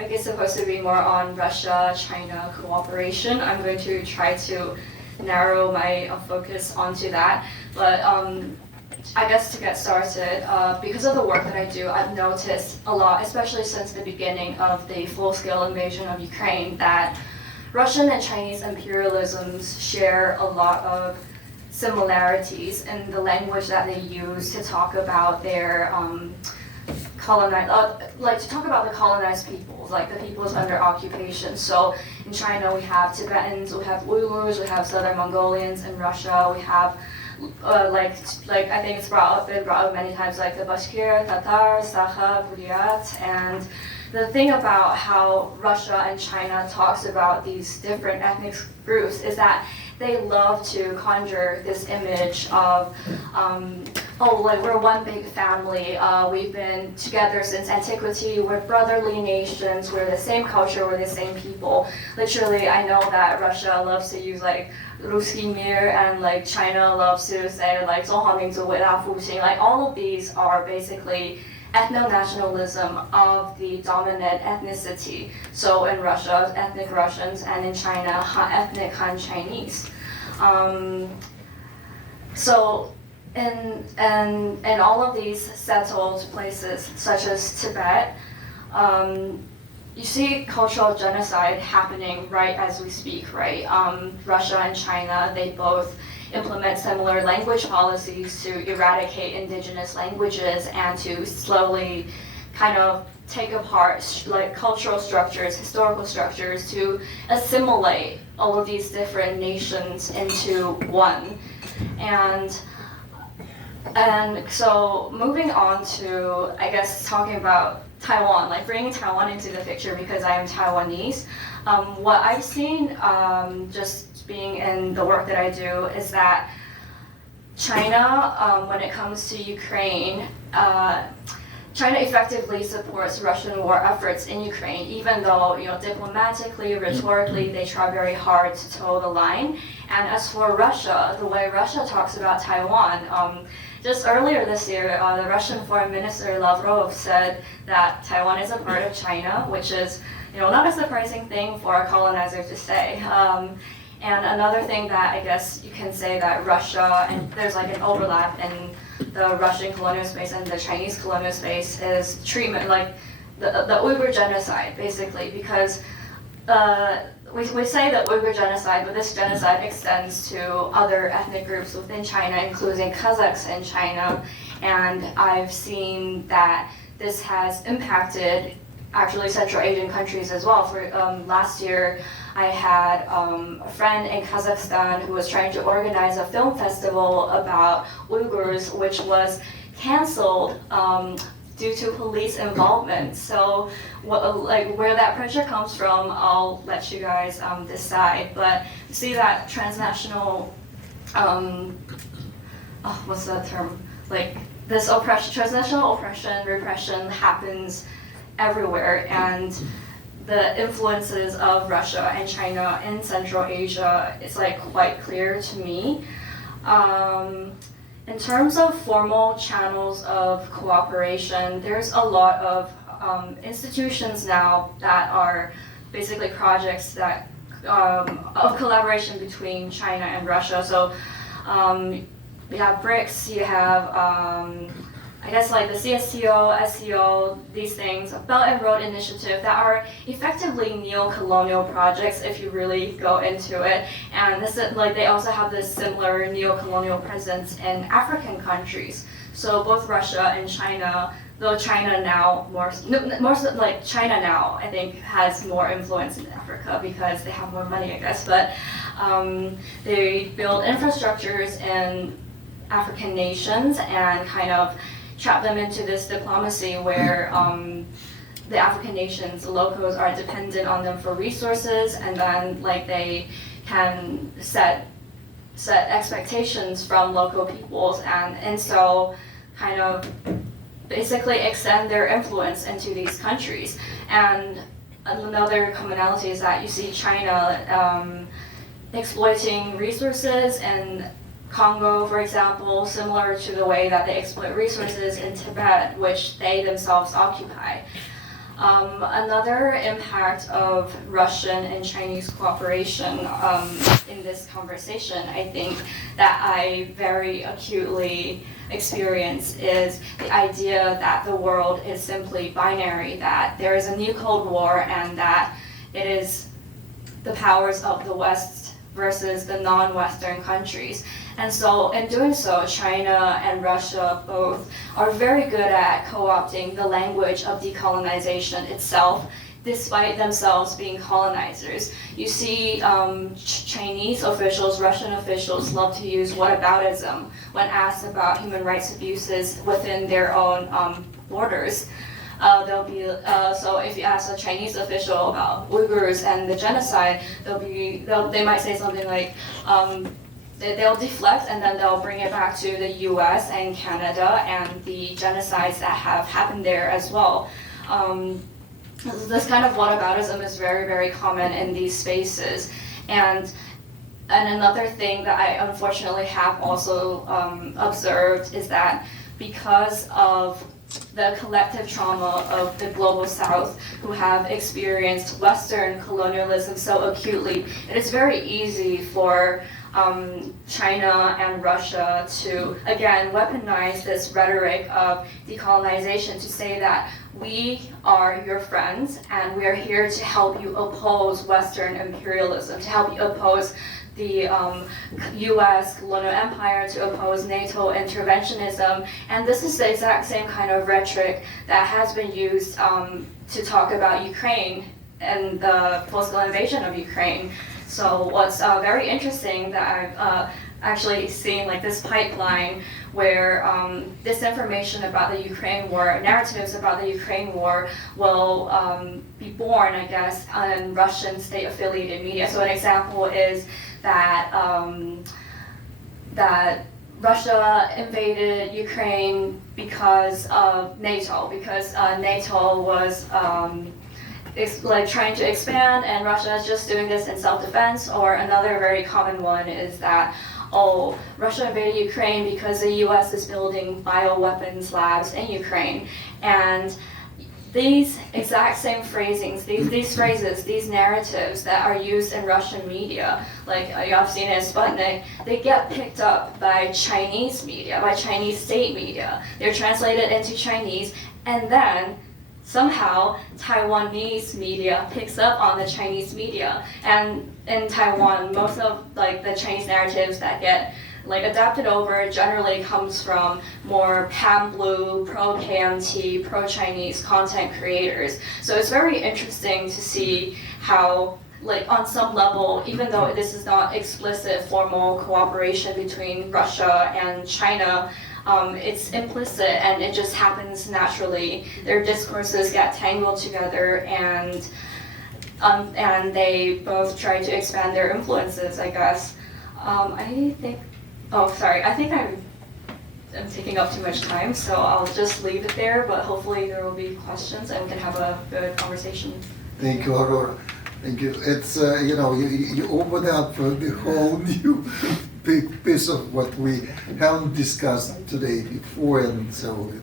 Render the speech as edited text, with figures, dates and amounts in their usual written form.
topic is supposed to be more on Russia-China cooperation. I'm going to try to narrow my focus onto that. But I guess to get started, because of the work that I do, I've noticed a lot, especially since the beginning of the full-scale invasion of Ukraine, that Russian and Chinese imperialisms share a lot of similarities in the language that they use to talk about their to talk about the colonized peoples, like the peoples under occupation. So in China we have Tibetans, we have Uyghurs, we have Southern Mongolians. In Russia we have I think it's been brought up many times, like the Bashkir, Tatar, Sakha, Buryat. And the thing about how Russia and China talks about these different ethnic groups is that they love to conjure this image of, we're one big family, we've been together since antiquity, we're brotherly nations, we're the same culture, we're the same people. Literally, I know that Russia loves to use like Ruski Mir, and like China loves to say like 中华民族伟大复兴. Like all of these are basically ethno-nationalism of the dominant ethnicity. So in Russia, ethnic Russians, and in China, ethnic Han Chinese. So in all of these settled places, such as Tibet, you see cultural genocide happening right as we speak, right? Russia and China, they both implement similar language policies to eradicate indigenous languages and to slowly kind of take apart like cultural structures, historical structures, to assimilate all of these different nations into one. And so moving on to, I guess, talking about Taiwan, like bringing Taiwan into the picture because I am Taiwanese. What I've seen just being in the work that I do is that China, when it comes to Ukraine, China effectively supports Russian war efforts in Ukraine, even though diplomatically, rhetorically, they try very hard to toe the line. And as for Russia, the way Russia talks about Taiwan, just earlier this year, the Russian Foreign Minister Lavrov said that Taiwan is a part of China, which is not a surprising thing for a colonizer to say. And another thing that I guess you can say that Russia, and there's like an overlap in the Russian colonial space and the Chinese colonial space, is treatment, like the Uyghur genocide, basically, because we say the Uyghur genocide, but this genocide extends to other ethnic groups within China, including Kazakhs in China, and I've seen that this has impacted actually Central Asian countries as well. For last year, I had a friend in Kazakhstan who was trying to organize a film festival about Uyghurs, which was canceled due to police involvement. So where that pressure comes from, I'll let you guys decide. But you see that transnational, what's that term? Like this oppression, transnational oppression, repression happens everywhere, and the influences of Russia and China in Central Asia is like quite clear to me. In terms of formal channels of cooperation, there's a lot of institutions now that are basically projects that of collaboration between China and Russia. So you have BRICS, you have I guess like the CSTO, SCO, these things, Belt and Road Initiative, that are effectively neo-colonial projects if you really go into it. And this is, like, they also have this similar neo-colonial presence in African countries. So both Russia and China, though China now China now I think has more influence in Africa because they have more money, I guess. But they build infrastructures in African nations and kind of trap them into this diplomacy where the African nations, the locals, are dependent on them for resources, and then like they can set expectations from local peoples, and so kind of basically extend their influence into these countries. And another commonality is that you see China exploiting resources and Congo, for example, similar to the way that they exploit resources in Tibet, which they themselves occupy. Another impact of Russian and Chinese cooperation in this conversation, I think, that I very acutely experience is the idea that the world is simply binary, that there is a new Cold War and that it is the powers of the West versus the non-Western countries. And so in doing so, China and Russia both are very good at co-opting the language of decolonization itself, despite themselves being colonizers. You see Chinese officials, Russian officials love to use whataboutism when asked about human rights abuses within their own borders. They'll be so if you ask a Chinese official about Uyghurs and the genocide, they might say something like they'll deflect and then they'll bring it back to the U.S. and Canada and the genocides that have happened there as well. This kind of whataboutism is very, very common in these spaces. And another thing that I unfortunately have also observed is that because of the collective trauma of the global South, who have experienced Western colonialism so acutely, it is very easy for China and Russia to, again, weaponize this rhetoric of decolonization to say that we are your friends and we are here to help you oppose Western imperialism, to help you oppose the U.S. colonial empire, to oppose NATO interventionism. And this is the exact same kind of rhetoric that has been used to talk about Ukraine and the post-war invasion of Ukraine. So what's very interesting that I've actually seen like this pipeline where disinformation about the Ukraine war, narratives about the Ukraine war will be born, I guess, on Russian state-affiliated media. So an example is that that Russia invaded Ukraine because of NATO, because NATO was trying to expand and Russia is just doing this in self-defense. Or another very common one is that, oh, Russia invaded Ukraine because the US is building bioweapons labs in Ukraine. And these exact same phrasings, these phrases, these narratives that are used in Russian media, like I've seen it in Sputnik, they get picked up by Chinese media, by Chinese state media. They're translated into Chinese, and then somehow Taiwanese media picks up on the Chinese media. And in Taiwan, most of the Chinese narratives that get adapted over generally comes from more pan-blue, pro-KMT, pro-Chinese content creators. So it's very interesting to see how, on some level, even though this is not explicit formal cooperation between Russia and China, it's implicit and it just happens naturally. Their discourses get tangled together and they both try to expand their influences, I guess. I think I'm taking up too much time, so I'll just leave it there, but hopefully there will be questions and we can have a good conversation. Thank you, Aurora. Thank you. It's, you open up the whole new big piece of what we haven't discussed today before, and so